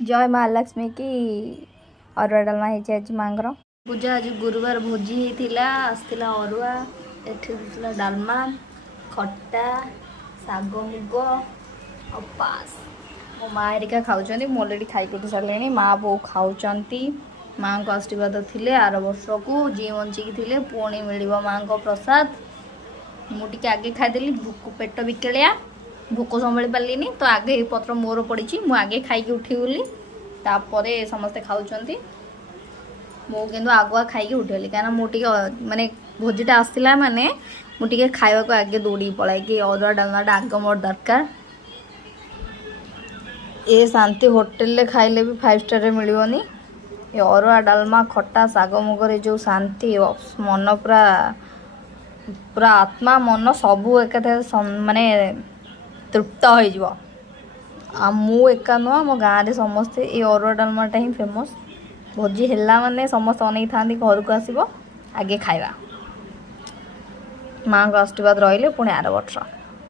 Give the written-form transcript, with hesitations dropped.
जय महालक्ष्मी की अरुआ डालमा हो मांगर पूजा आज गुरुवार भोजी होता आसला अरुआ एठा डालमा खट्टा शाग मुग और पास मो माँ हेरिका खाऊँ ମୁଁ अलरेडी खाई उठी सारे माँ बो खाऊँ माँ को आशीर्वाद थे आर वर्ष को जी बंचिकी थे पुणी मिल माँ को प्रसाद मुझे आगे खाईदेली भूक पेट बिकेलिया भोक संभाली पार्ली तो आगे पत्र मोर पड़ी मुझे आगे खाई उठीगली तापर समस्ते खाऊँ मुझे आगुआ खाई उठीगली कहीं मुझे माने भोजीटा आसला माने मुझे खावा को आगे दौड़ी पलाए कि अरुआ डालमाटा आग मोर दरकार ये शांति होटेल खाइले भी 5 स्टार मिलनी ये अरुआ डालमा खट्टा शाग मुगरे जो शांति मन पूरा पूरा आत्मा मन सबू एक माने तृप्त हो मु एका नुह मो गाँव में समस्ते ये अरुआ डालमाटा ही फेमस भोजी है माने समस्त अनेक था घर को आसब आगे खाइबा माँ को आशीर्वाद रही पुणी आर वर्ष।